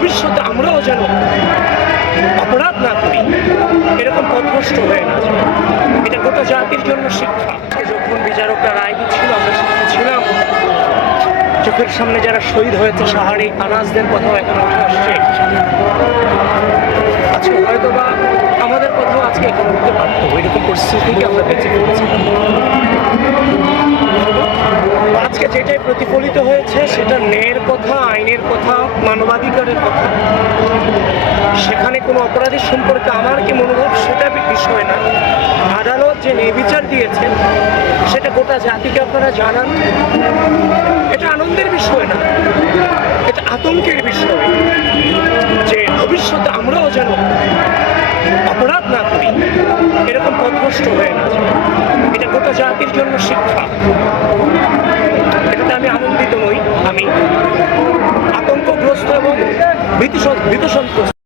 ভবিষ্যতে আমরাও যেন অপরাধ না করি, এরকম পথভ্রষ্ট হয়ে না যায়। এটা গোটা জাতির জন্য শিক্ষা। যখন বিচারকরা রায় দিচ্ছিল আমরা সেখানে ছিলাম। চোখের সামনে যারা শহীদ হয়েছে সাহারি আনাজদের কথাও এখন উঠে আসছে। আজকে হয়তো বা আমাদের কথাও আজকে এখন উঠতে পারতো, এরকম পরিস্থিতিকে আমরা বেঁচে ফেলেছি। আজকে যেটাই প্রতিফলিত হয়েছে সেটা ন্যায়ের কথা, আইনের কথা, মানবাধিকারের কথা। সেখানে কোনো অপরাধীর সম্পর্কে আমার কি মনোভাব সেটা বিষয় না। আদালত যে নির্বিচার দিয়েছে সেটা গোটা জাতিকে আপনারা জানান। এটা আনন্দের বিষয় না, এটা আতঙ্কের বিষয় যে ভবিষ্যতে আমরাও যেন অপরাধ না করি, এরকম পথভ্রষ্ট হয়ে না যায়। এটা গোটা জাতির জন্য শিক্ষা। এটাতে আমি আনন্দিত নই, আমি আতঙ্কগ্রস্ত এবং ভীতসন্ত্রস্ত।